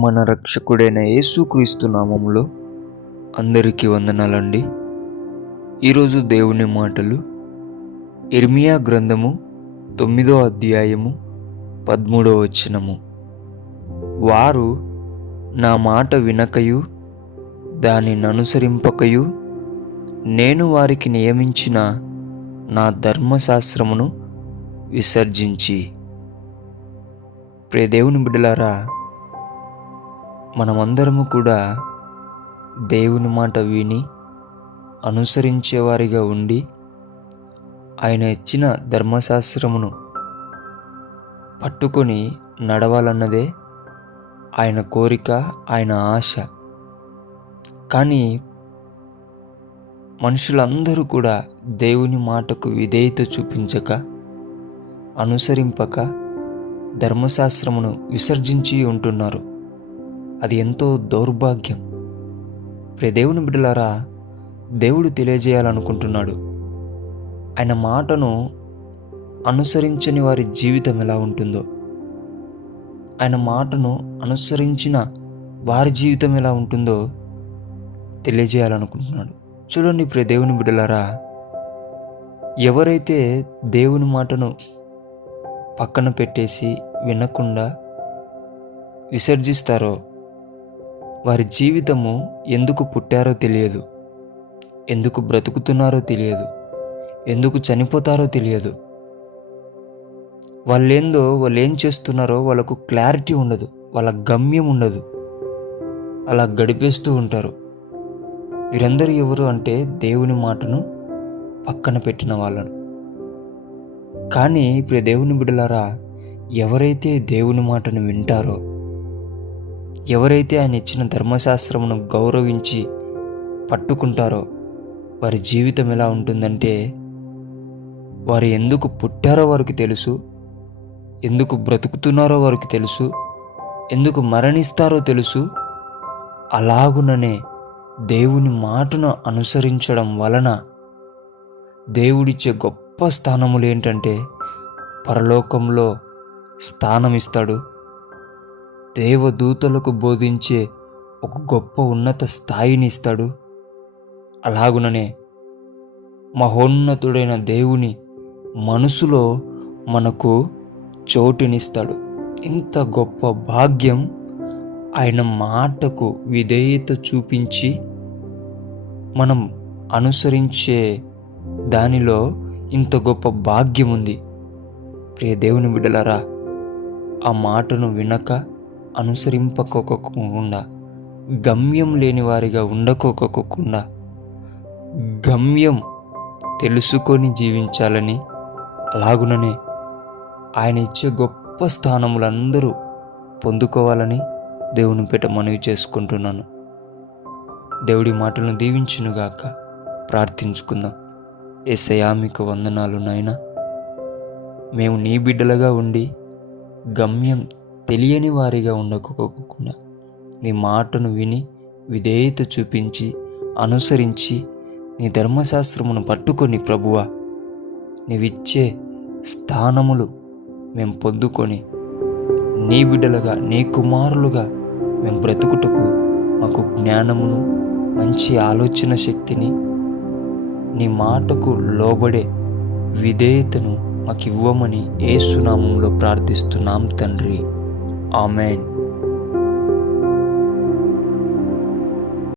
మన రక్షకుడైన యేసుక్రీస్తు నామములో అందరికీ వందనాలండి. ఈరోజు దేవుని మాటలు ఇర్మియా గ్రంథము 9వ అధ్యాయము 13వ వచనము. వారు నా మాట వినకయు దానిని అనుసరింపకయు నేను వారికి నియమించిన నా ధర్మశాస్త్రమును విసర్జించి. ప్రియ దేవుని బిడ్డలారా, మనమందరము కూడా దేవుని మాట విని అనుసరించేవారిగా ఉండి ఆయన ఇచ్చిన ధర్మశాస్త్రమును పట్టుకొని నడవాలన్నదే ఆయన కోరిక, ఆయన ఆశ. కానీ మనుషులందరూ కూడా దేవుని మాటకు విధేయత చూపించక, అనుసరింపక ధర్మశాస్త్రమును విసర్జించి ఉంటున్నారు. అది ఎంతో దౌర్భాగ్యం. ప్రియ దేవుని బిడ్డలారా, దేవుడు తెలియజేయాలనుకుంటున్నాడు, ఆయన మాటను అనుసరించని వారి జీవితం ఎలా ఉంటుందో, ఆయన మాటను అనుసరించిన వారి జీవితం ఎలా ఉంటుందో తెలియజేయాలనుకుంటున్నాడు. చూడండి ప్రియ దేవుని బిడ్డలారా, ఎవరైతే దేవుని మాటను పక్కన పెట్టేసి వినకుండా విసర్జిస్తారో వారి జీవితము ఎందుకు పుట్టారో తెలియదు, ఎందుకు బ్రతుకుతున్నారో తెలియదు, ఎందుకు చనిపోతారో తెలియదు. వాళ్ళు ఏం చేస్తున్నారో వాళ్ళకు క్లారిటీ ఉండదు, వాళ్ళ గమ్యం ఉండదు, అలా గడిపేస్తూ ఉంటారు. వీరందరూ ఎవరు అంటే దేవుని మాటను పక్కన పెట్టిన వాళ్ళను. కానీ ఇప్పుడు దేవుని బిడ్డలారా, ఎవరైతే దేవుని మాటను వింటారో, ఎవరైతే ఆయన ఇచ్చిన ధర్మశాస్త్రమును గౌరవించి పట్టుకుంటారో వారి జీవితం ఎలా ఉంటుందంటే, వారు ఎందుకు పుట్టారో వారికి తెలుసు, ఎందుకు బ్రతుకుతున్నారో వారికి తెలుసు, ఎందుకు మరణిస్తారో తెలుసు. అలాగుననే దేవుని మాటను అనుసరించడం వలన దేవుడిచ్చే గొప్ప స్థానములు ఏంటంటే, పరలోకంలో స్థానం ఇస్తాడు, దేవదూతలకు బోధించే ఒక గొప్ప ఉన్నత స్థాయిని ఇస్తాడు. అలాగుననే మహోన్నతుడైన దేవుని మనసులో మనకు చోటునిస్తాడు. ఇంత గొప్ప భాగ్యం ఆయన మాటకు విధేయత చూపించి మనం అనుసరించే దానిలో ఇంత గొప్ప భాగ్యం ఉంది. ప్రియ దేవుని బిడ్డలారా, ఆ మాటను వినక అనుసరింపకోకుండా, గమ్యం లేని వారిగా ఉండకోకుండా, గమ్యం తెలుసుకొని జీవించాలని, అలాగుననే ఆయన ఇచ్చే గొప్ప స్థానములందరూ పొందుకోవాలని దేవుని పేట మనవి చేసుకుంటున్నాను. దేవుడి మాటలను దీవించునుగాక. ప్రార్థించుకుందాం. యేసయ్యా, మీకు వందనాలు నాయనా. మేము నీ బిడ్డలుగా ఉండి గమ్యం తెలియని వారిగా ఉండకోకుండా నీ మాటను విని విధేయత చూపించి అనుసరించి నీ ధర్మశాస్త్రమును పట్టుకొని ప్రభువా, నీవిచ్చే స్థానములు మేము పొందుకొని నీ బిడ్డలుగా, నీ కుమారులుగా మేము బ్రతుకుటకు మాకు జ్ఞానమును, మంచి ఆలోచన శక్తిని, నీ మాటకు లోబడే విధేయతను మాకు ఇవ్వమని యేసు నామములో ప్రార్థిస్తున్నాం తండ్రి. ఆమెన్.